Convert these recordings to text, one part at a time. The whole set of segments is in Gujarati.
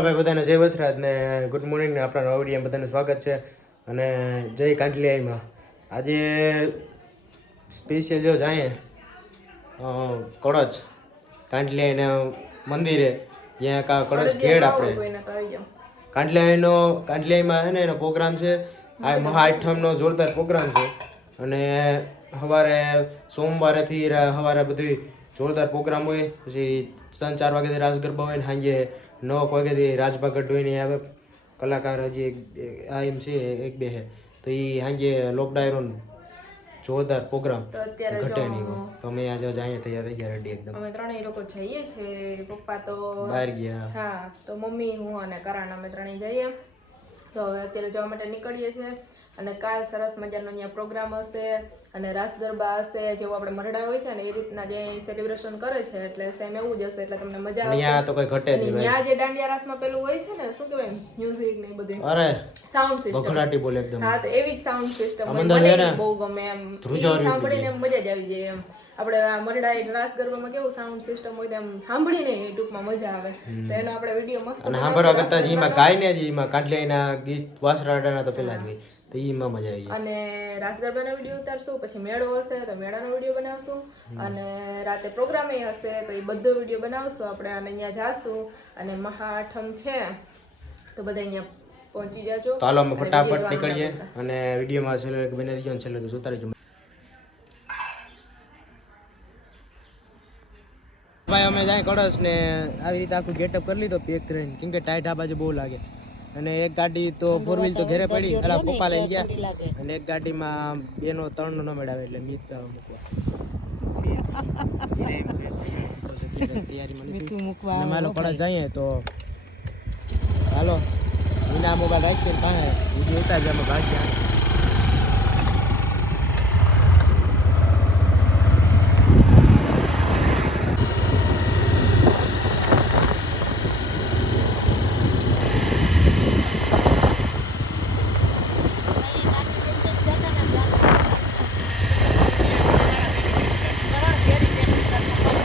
ભાઈ બધાને જય વસરાજ ને ગુડ મોર્નિંગ ને આપણા નવા વિડીયો બધાનું સ્વાગત છે અને જય કાંઠલિયાઈમાં આજે સ્પેશિયલ જો જાય કળશ કાંઠલિયાઈના મંદિરે જ્યાં કળશ ઘેડ આપણે કાંઠલિયાઈમાં છે ને એનો પ્રોગ્રામ છે આ મહાઆઠમનો જોરદાર પ્રોગ્રામ છે અને સવારે સોમવારેથી સવારે બધી જોરદાર પ્રોગ્રામ હોય પછી 4 વાગ્યાથી રાસ ગરબા હોય ને સાંજે 9 વાગ્યાથી રાજભા ગઢવીને આવે કલાકાર હજી આ એમ છે એક બે છે તો એ સાંજે લોક ડાયરો જોરદાર પ્રોગ્રામ ઘટે નહીં તો અમે આજે અહીંયા તૈયાર થઈ ગયા રેડી એકદમ અમે ત્રણેય લોકો જઈએ છીએ પપ્પા તો બહાર ગયા હા તો મમ્મી હું અને કરણ અમે ત્રણેય જઈએ તો હવે અત્યારે જવા માટે નીકળીએ છીએ અને કાલ સરસ મજાનો અહીંયા પ્રોગ્રામ હશે અને રાસ ગરબા હશે જેવું આપણે મરડા હોય છે ને એ રીતના જે સેલિબ્રેશન કરે છે એટલે સેમ એવું જ હશે એટલે તમને મજા આવશે અહીંયા તો કોઈ ઘટે નહીં ત્યાં જે દાંડિયા રાસમાં પેલું હોય છે ને શું કહેવાય મ્યુઝિક ને એ બધું અરે સાઉન્ડ સિસ્ટમ બખડાટી બોલે એકદમ હા તો એવી જ સાઉન્ડ સિસ્ટમ મને બહુ ગમે એમ સાંભળીને એમ મજા જ આવી જાય એમ આપણે આ મરડા રાસ ગરબામાં કેવું સાઉન્ડ સિસ્ટમ હોય એમ સાંભળીને ટૂંકમાં મજા આવે તો એનો આપણે વિડીયો મસ્ત અને સાંભળવા કરતા જેમાં ગાય ને એમાં કાંઠલિયાઈના ગીત વાસરાડાના તો પેલા જ હોય તો એમાં મજા આવી અને રાસ ગરબાનો વિડીયો ઉતારશું પછી મેળો હશે તો મેળાનો વિડીયો બનાવશું અને રાતે પ્રોગ્રામ હશે તો એ બધો વિડીયો બનાવશું આપણે અને અહીંયા જાશું અને મહાઆઠમ છે તો બધા અહીંયા પહોંચી જાજો તો હાલો અમે ફટાફટ નીકળીએ અને વિડીયોમાં છેલ્લે બને રહીજો ને છેલ્લે જોતા રહીજો ભાઈ અમે જાય કળશ ને આવી રીતે આખું ગેટઅપ કરી લીધો પેક કરીને કેમ કે ટાઈટ આ બાજુ બહુ લાગે અને એક ગાડી તો 4 વ્હીલ તો ઘરે પડી એટલે પપ્પા લઈ ગયા અને એક ગાડીમાં 2 નો 3 નો ન મેળાવે એટલે મીત મૂકવા અને માલો કળશ જઈએ તો હાલો વિના મોબાઈલ રાખશે પાસે વિડીયો ઉતાર જાય ભાગ્યા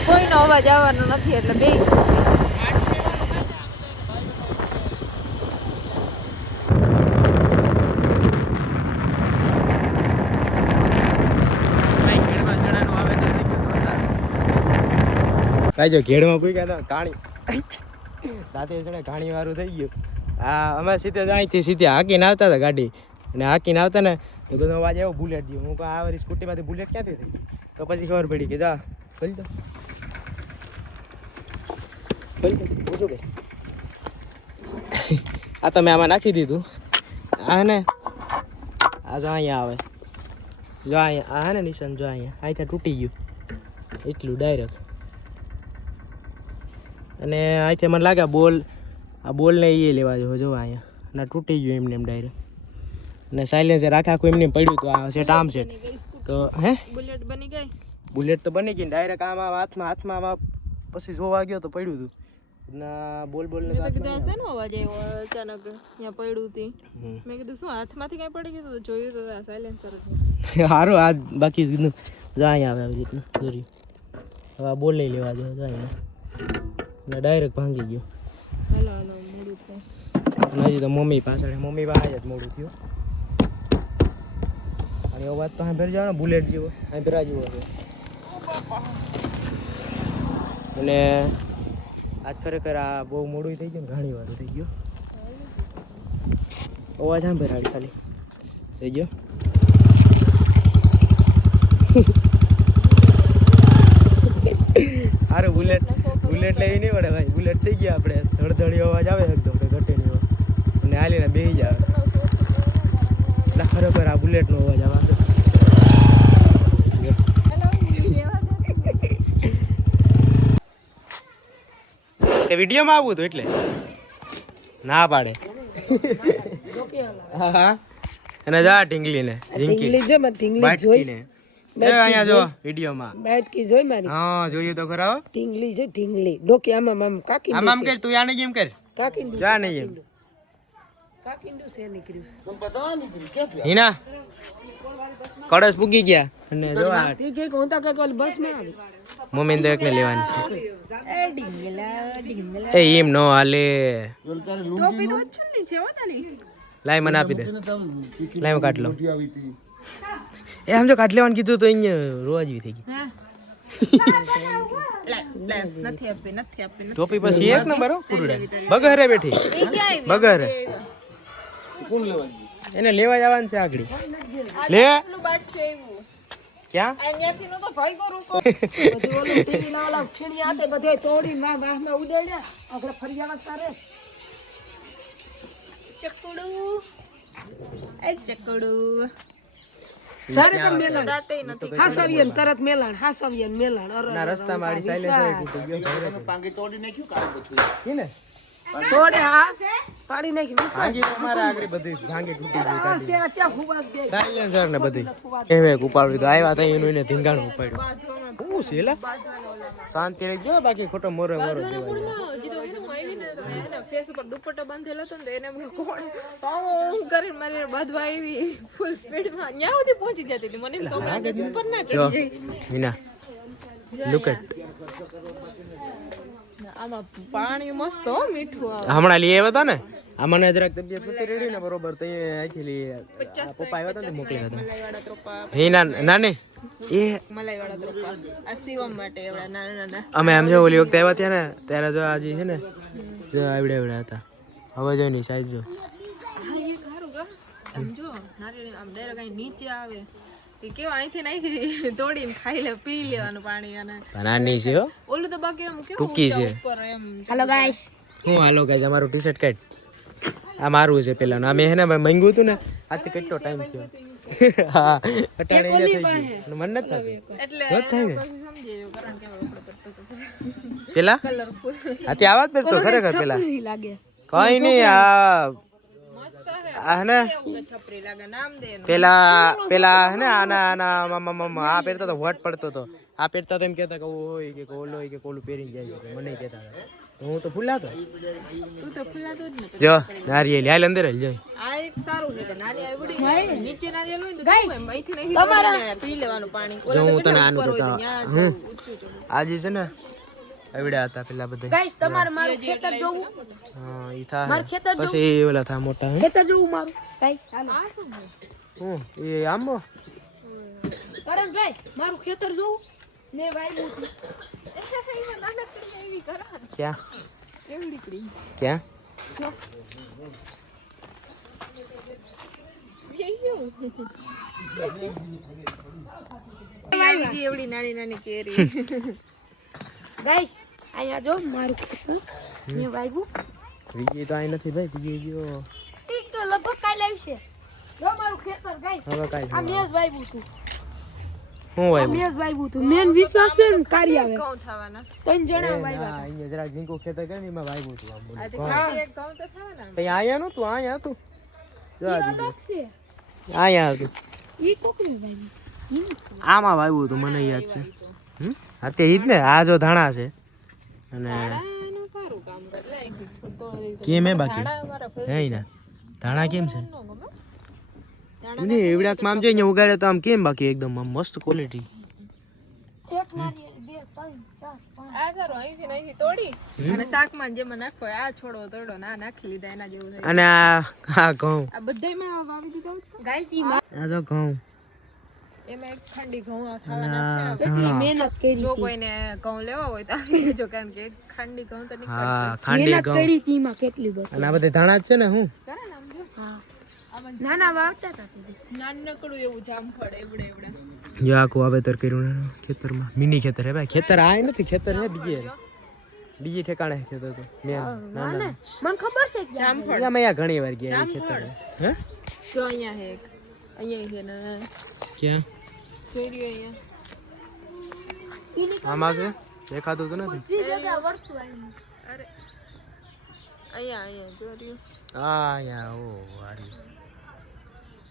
કોઈનો અવાજ આવવાનો નથી એટલે બે જો ઘેડમાં પૂગ્યા હતા ઘાણી સાથે જણે ઘાણી વાળું થઈ ગયું હા અમે સીધે અહીંથી સીધે હાકીને આવતા હતા ગાડી અને હાકીને આવતા ને તો બધો અવાજ એવો બુલેટ ગયો હું આ વાળી સ્કૂટીમાંથી બુલેટ ક્યાંથી થઈ તો પછી ખબર પડી કે જા ખોલ દો પૂછું કે આ તો મેં આમાં નાખી દીધું આ ને આ જો અહીંયા આવે જો અહીંયા આ ને નિશાન જો અહીંયા અહીંથી તૂટી ગયું એટલું ડાયરેક્ટ અને અહીંથી મને લાગે આ બોલને એ લેવા જો જો અહીંયા ના તૂટી ગયું એમને એમ ડાયરેક્ટ અને સાયલેન્સર આખું એમને પડ્યું તો આ સેટ આમ સેટ તો હે બુલેટ બની ગઈ બુલેટ તો બની ગઈ ડાયરેક્ટ આમાં હાથમાં પછી જોવા ગયો તો પડ્યું હતું ના બોલ ને મેં તો કીધું હશે ને અવાજ આવ્યો અચાનક ત્યાં પડ્યું હતી મેં કીધું શું હાથમાંથી કઈ પડી ગયું જોયું તો સાયલેન્સર સારું આ બાકી કીધું જા અહીંયા આવે આવી રીતના દોર્યું હવે આ બોલ લઈ લેવા જો અહીંયા ને ડાયરેક્ટ ભાંગી ગયો હાલો મોડું થાય અને હજી તો મમ્મી પાસે જ મોડું થયું અને એવો વાત તો સાંભળી જાવ ને બુલેટ જેવો સાંભળા જેવો હતો અને આજ ખરેખર આ બહુ મોડું થઈ ગયું ને ઘણી વાર થઈ ગયું અવાજ સાંભળાડી ખાલી થઈ ગયો સારું બુલેટ લેવી નહીં પડે ભાઈ બુલેટ થઈ ગયા આપણે ધડધડી અવાજ આવે એકદમ કે ઘટે નહીં અને હાલીને બેસી જાય એટલે ખરેખર આ બુલેટનો અવાજ આવે વિડીયોમાં આવવું હતું એટલે ના પાડે હા અને જા ઢીંગલીને અહીંયા જો વિડીયોમાં બેટકી જોઈ મારી હા જોયું તો ખરા ઢીંગલી છે ઢીંગલી ડોકી આમ કાકી આમ કર તું યા નહીં એમ કર કાકી જા નહીં એમ કાકીંડુ સે નીકળ્યું હિના કળશ પૂગી ગયા અને જો આ કે હું તો કે બસ માં આવી મમ્મી તો એકને લેવાની છે એ એમ નો હાલે ટોપી તો ઓછું છે હો તારી લાય મને આપી દે લાય કાઢ લો એ આમ જો કાઢ લેવાનું કીધું તો અહીંયા રોવા જેવી થઈ ગઈ નથી આપી ટોપી પછી એક નંબર હો કુરડે બગરે બેઠી બગર એને લેવા જવાનું છે આગળ લે ક્યાં અહીંયાથી નો તો ભાઈ કરું કો બધું ઓલું ટીવી લાવલા ખીણી આતે બધે તોડી માં વાહમાં ઉડાડ્યા આગળ ફરી આવા સારે ચકડું એ ચકડું સારે કમ મેલાણ દાતે નથી હાસવિયન તરત મેલાણ હાસવિયન મેલાણ ના રસ્તા મારી સાયલેન્સર તૂટી ગયો પાંગે તોડી નાખ્યું કાલ બધું કેને તોડે હા પાડી નાખી ભાંગી તમારા આગળ બધી ભાંગી તૂટી ગઈ આ સે આ ક્યાં ફુવાસ દે સાયલેન્સર ને બધી એવે ઉપાડ્યું તો આવ્યા તા એનું એને ધીંગાણું ઉપાડ્યું હું છે લા શાંતિ રહી ગયો બાકી ખોટો મોરે મોરો દેવાય હજી તો એને આવી ને એને ફેસ ઉપર દુપટ્ટો બાંધેલો હતો ને એને મને કોણ હું કરીને મારી બાંધવા આવી ફૂલ સ્પીડ માં ન્યા સુધી પહોંચી જતી હતી મને એમ તો હમણાં ઉપર ના ચડી જાય મીના લુક એટ આમાં પાણી મસ્ત હો મીઠું આવે હમણાં લઈ આવ્યા હતા ને આ મને જરાક તબિયત નથી રેડી ને બરોબર તો એ આખી પપ્પા આવ્યા હતા ને મોકલ્યા હતા મલાઈ વાળા ત્રોપા એ નાની એ મલાઈ વાળા ત્રોપા આ સીવમ માટે એવડા નાના નાના અમે આમ જો ઓલી વખતે આવ્યા ત્યાં ને ત્યારે જો આજે છે ને જો આવડે હતા હવે જો ની સાઈઝ જો હા એ ખારું કા આમ જો નારિયેળ આમ ડાયરેક્ટ અહીં નીચે આવે એ કેવા અહીંથી નાખી તોડીને ખાઈ લે પી લેવાનું પાણી અને નાની છે હો ઓલું તો બાકી એમ કેવું ટૂંકી છે ઉપર એમ હેલો ગાઈસ હું હાલો ગાઈસ અમારું ટી શર્ટ કાઢ આ મારું છે પેલા આ મેં હે ને માંગ્યું હતું ને આજથી કેટલો ટાઈમ થયો હા અટાણે અહીંયા થઈ ગયું મને નથી થતું એટલે થાય ને પછી સમજી ગયો કારણ કે આપણે પડતો તો પેલા કલરફુલ આથી આવાજ પડતો ખરેખર પેલા નહીં લાગે કઈ નહીં આ મસ્ત હે આ ને એવું છપરી લાગે નામ દે એનું પેલા હે ને આના આ પહેરતા તો વટ પડતો તો આ પહેરતા તો એમ કહેતા કે હોય કે ઓલો હોય કે કોલું પહેરીને જાય છે મને કહેતા હતા હું તો ફૂલાતો તું તો ખુલ્લાતો જ ને જો નારિયેલ હાલ અંદર હાલ જાય આ એક સારું છે કે નારિયેળ આવડી નીચે નારિયેળ હોય ને તો કેવું એમ અહીંથી નહીં પી લેવાનું પાણી જો ઓલા હું તને આનું ઉપર હોય તો બતાવું. ન્યા જવું ઊંચું જવું. આજે છે ને આવડ્યા હતા પેલા બધા ગાઈસ તમારે મારું ખેતર જોવું હા ઈ થા મારું ખેતર જોવું પછી ઓલા થા મોટા હે ખેતર જોવું મારું ગાઈસ હાલો આ શું છે? હું એ આંબો કરણભાઈ મારું ખેતર જોવું મેં વાવ્યું હતું એમાં નાનકડી એવી કરા ક્યાં એવડી કડી ક્યાં આવી ગઈ એવડી નાની નાની કેરી ગાઈસ અહીંયા જો મારું ખેતર મેં વાવ્યું બીજી તો આઈ નથી ભાઈ બીજી ગયો ઠીક તો લગભગ કાલે આવશે જો મારું ખેતર ગાઈસ હવે કાઈ આ મેં જ વાવ્યું હતું હું ભાઈ મેં જ વાવ્યું હતું મેન વિશ્વાસ છે ને કાર્ય આવે ઘઉં થવાના 3 જણા વાવ્યા હા અહીંયા જરા ઝીંકો ખેતર કરે ને એમાં વાગ્યું હતું આમ બોલું. આજે એક ઘઉં તો થવાના પછી આયા નતું આયા હતું જો આ દીધું. અલગ છે આયા હતું ઈ કોકને વાવ્યું આમાં વાવ્યું હતું મને યાદ છે અત્યારે ઈ જ ને આ જો ધાણા છે અને એનું સારું કામ કરે લે તો કેમ હે બાકી અમારા હે ને ધાણા કેમ છે નો ગમે ને એવડાક માં આમ જઈને ઉગાડે તો આમ કેમ બાકી એકદમ આમ મસ્ત ક્વોલિટી એક નારિયેળ 2 3 4 5 આ સારું અહીંથી અહીંથી તોડી અને શાકમાં જેમાં નાખો હોય, આ છોડો તોડો ના નાખી લીધા એના જેવું થાય અને આ ઘઉં આ બધાયમાં વાવી દીધા હોય તો. ગાઈસ ઈ આ જો ઘઉં એમાં એક ખંડી ઘઉં થવાના છે કેટલી મહેનત કરી જો કોઈને ઘઉં લેવા હોય તો આવી જજો કારણ કે એક ખંડી ઘઉં તો નીકળશે હા ખાંડી મહેનત ઘઉં કરી હતી માં કેટલી બધી અને આ બધે ધાણા જ છે ને હું કરે ને આમ જો હા નાના વાવતા હતા તે. નાનકડું એવું જામફળ એવડે એવડે જો આખું વાવેતર કર્યું ને ખેતરમાં મિની ખેતર હે ભાઈ ખેતર આ નથી ખેતર હે બીજે ઠેકાણે ખેતર તો મેં ના ના મને ખબર છે કે જામફળ અમે અહીંયા ઘણી વાર ગયા એ ખેતર હે જો અહીંયા હે એક અહીંયા છે ને ક્યાં ચોર્યો અહીંયા આમાં છે દેખાતું તો નથી ઈ જગ્યા વરસું આવી. અરે અહીંયા ચોર્યું આ અહીંયા ઓ વાડી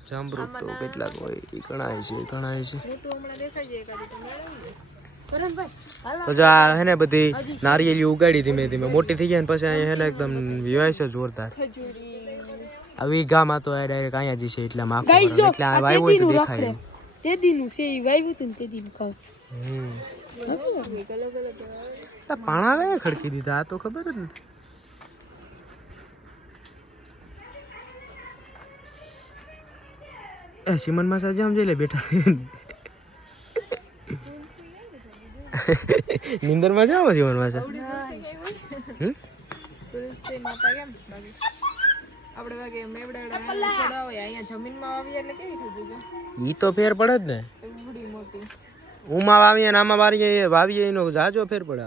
જામરૂત તો કેટલાક હોય ઈ ઘણાય છે મોટું હમણાં દેખાઈ જાય એકાદી તો મેળવી લે કરણભાઈ હાલો તો જો આ હે ને બધી નારિયેલી ઉગાડી ધીમે ધીમે મોટી થઈ ગયા ને પછી અહીંયા હે ને એકદમ વિવાય છે જોરદાર ખજૂરી આવી ગામાં તો ડાયરેક્ટ અહીંયા જ છે એટલે આખું ગાઈસ જો એટલે આ આ વાવ્યું હોય તો તેદીનું દેખાય રખડે તેદીનું છે ઈ વાવ્યું હતું ને તેદીનું કહું હમ પાણા કયા ખડકી દીધા આ તો ખબર જ નથી. એ સિમન માં સાજા જઈ લે બેઠા નિંદર માં જાવ જીવન માં તુલસી માતા કેમ બાકી આપણે વાગે મેવડા છોડા હોય અહીંયા જમીનમાં વાવીએ એટલે કેવી થઈ જશે ઈ તો ફેર પડે જ ને એવડી મોટી ઉમાં વાવીએ ને આમાં વાવીએ એનો જાજો ફેર પડે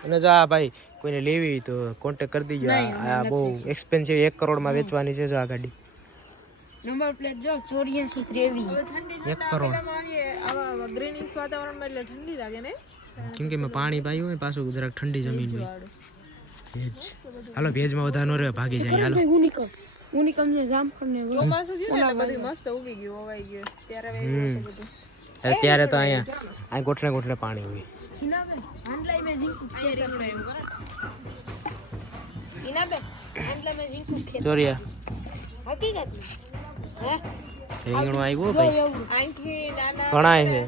અને જા ભાઈ કોઈને લેવી તો કોન્ટેક્ટ કરી દીજો આ બહુ એક્સપેન્સિવ 1 કરોડમાં વેચવાની છે જો આ ગાડી નંબર પ્લેટ જો 8423 ઠંડી 1 કરોડ આવા ગ્રીનિશ વાતાવરણમાં એટલે ઠંડી લાગે ને કેમ કે મેં પાણી પાયું હોય પાછું જરાક ઠંડી જમીન હોય ભેજ હાલો ભેજમાં વધારે ન રહે ભાગી જાય હાલો ઉનિકમ ને જામફળ ને ચોમાસું ગયું ને એટલે બધું મસ્ત ઉગી ગયું હોવાઈ ગયું ત્યારે બધું અત્યારે તો અહીંયા આ ગોઠલે ગોઠલે પાણી હોય હિનાબે હાંડલાઈ મે જીંકુ અહીંયા રીંગણું એવું કરે હિનાબે હાંડલા મે જીંકુ ખેત ચોરિયા હકીકત હે રીંગણું આવ્યું ભાઈ અહીંથી નાના ઘણાય છે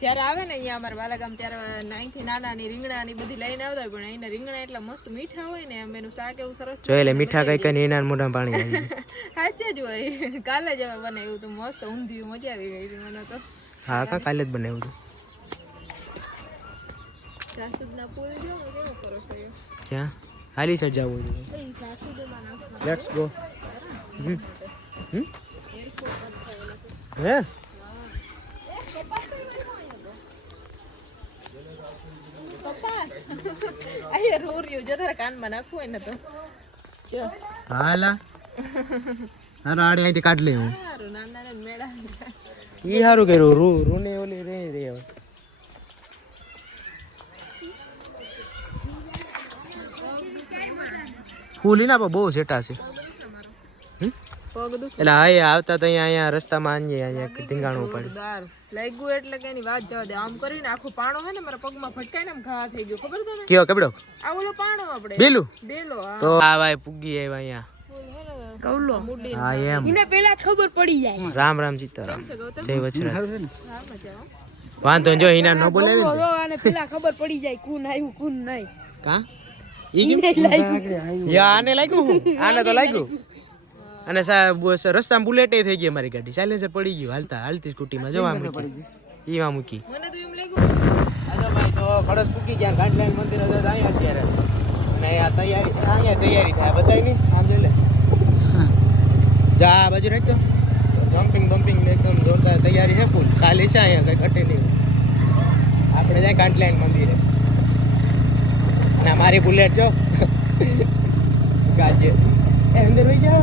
જ્યારે આવે ને અહીંયા અમારા બાલાગામ ત્યારે અહીંથી નાના ની રીંગણા ની બધી લઈને આવતા હોય પણ અહીંના રીંગણા એટલા મસ્ત મીઠા હોય ને એમ એનું શાક એવું સરસ જોઈ લે મીઠા કઈ કઈ એના મોઢા પાણી આવી સાચે જ હોય કાલે જ હવે બનાવ્યું તો મસ્ત ઊંધિયું મજા આવી ગઈ હતી મને તો હા કાલે જ બનાવ્યું હતું જાસૂદના ફૂલ જો કેવું સરસ થયું ક્યાં હાલી સાઈડ જવું છે જાસૂદમાં નાખવાનું લેટ્સ ગો હે કપાસ અહીંયા રોરિયો જો તારા કાનમાં નાખવું હોય ને તો જો હાલા હારો આડે અહીંથી કાઢ લે હું સારું નાના ને મેળા ઈ હારું કર્યું રૂ ને ઓલી રે રે ફૂલી ના બહુ સેટા છે પગ દુખ એટલે હા આવતા તો અહીંયા રસ્તામાં અહીંયા ધીંગાણું પડે દાર લાગ્યું એટલે કે એની વાત જવા દે આમ કરીને આખું પાણો હે ને મારા પગમાં ફટકાય ને આમ ઘા થઈ ગયો ખબર તને કયો કપડો આ ઓલો પાણો આપણે બેલું બેલો હા તો આ ભાઈ પૂગી આવ્યા અહીંયા કૌલો હા એમ એને પેલા જ ખબર પડી જાય રામ રામ સીતારામ જય વચરાજ હા મજા વાંધો જો હિના ન બોલાવી કૌલો જો અને પેલા ખબર પડી જાય કોણ આવ્યું કોણ નહીં કા ઈ યા આને લાગ્યું આને તો લાગ્યું અને રસ્તામાં બુલેટ થઈ ગઈ અમારી ગાડી સાયલેન્સર પડી ગયું હાલતી સ્કૂટીમાં જવા મૂકી ઈમાં મૂકી મને તો એમ લાગ્યું હાલો ભાઈ તો કળશ પૂકી ગયા ગાંઠલાઈન મંદિર હતા અહીંયા અત્યારે અને અહીંયા તૈયારી થાય બતાવી નહીં આમ જોઈ લે જા આ બાજુ રાખજો જમ્પિંગ બમ્પિંગ એકદમ જોરદાર તૈયારી છે ફૂલ ખાલી છે અહીંયા કંઈ ઘટે નહીં આપણે જાય ગાંઠલાઈન મંદિરે અને મારી બુલેટ જો ગાજે એ અંદર વહી જાઓ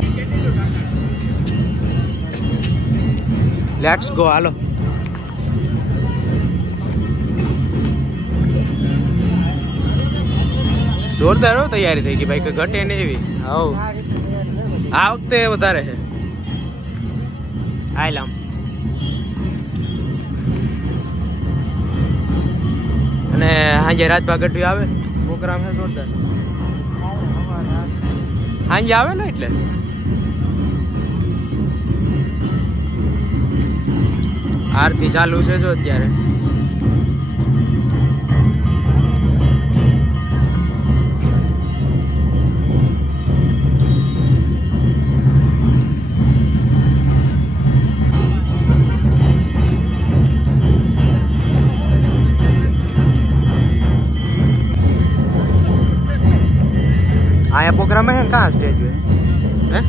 લેટ્સ ગો હાલો જોરદાર હો તૈયારી થઈ ગઈ ભાઈ કોઈ ઘટે નહીં એવી હાઉ આ વખતે વધારે છે આયલામ અને સાંજે રાજભા ગઢવી આવે પ્રોગ્રામ છે જોરદાર સાંજે આવે ને એટલે આરતી ચાલુ છે જો અત્યારે आया प्रोग्राम है कहाँ स्टेज पे हैं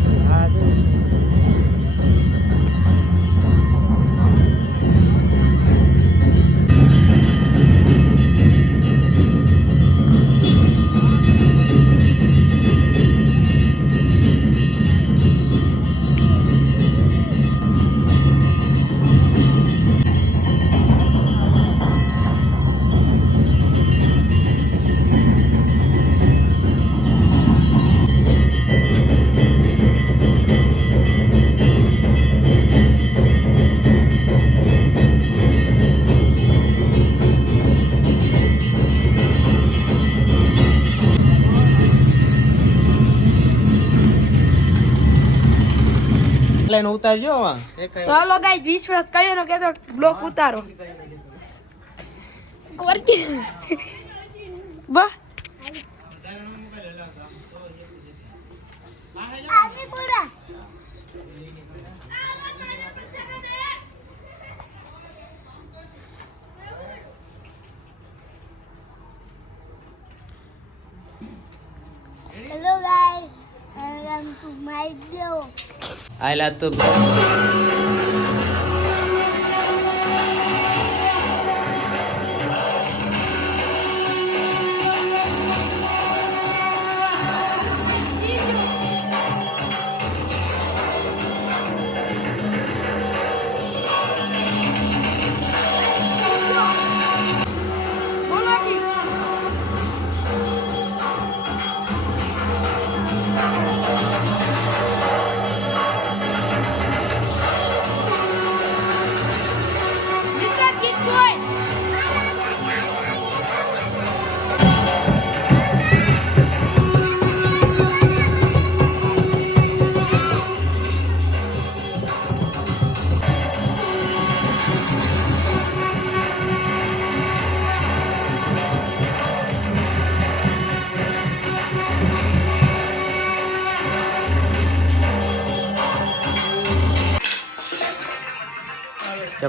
લાઈન ઉતારજો આમાં ચાલો ગાઈસ વિશ્વાસ કર્યો કે તો બ્લોક ઉતારો વરચે વાહ Hello guys, welcome to my video. આયલા તો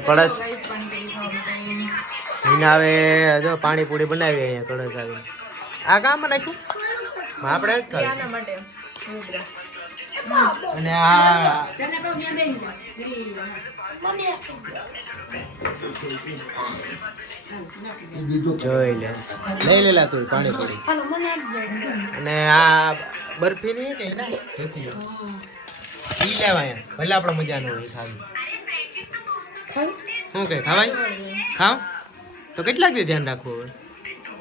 કળશ ગાઈસ પાણીપુરી ખાવા માટે હિના આવે જો પાણીપુરી બનાવી અહીંયા કળશ આવી આ કામ નાખ્યું આપણે જ ખાવી આના માટે અને આ જોઈ લે લઈ લેલા તું પાણીપુરી અને આ બરફી ની કે ના ઈ લેવાય ભલે આપણે મજા ન હોય ખાવી શું કઈ ખાવાય ખાવ તો કેટલાક દી ધ્યાન રાખવું હવે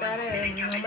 તારે હમણાં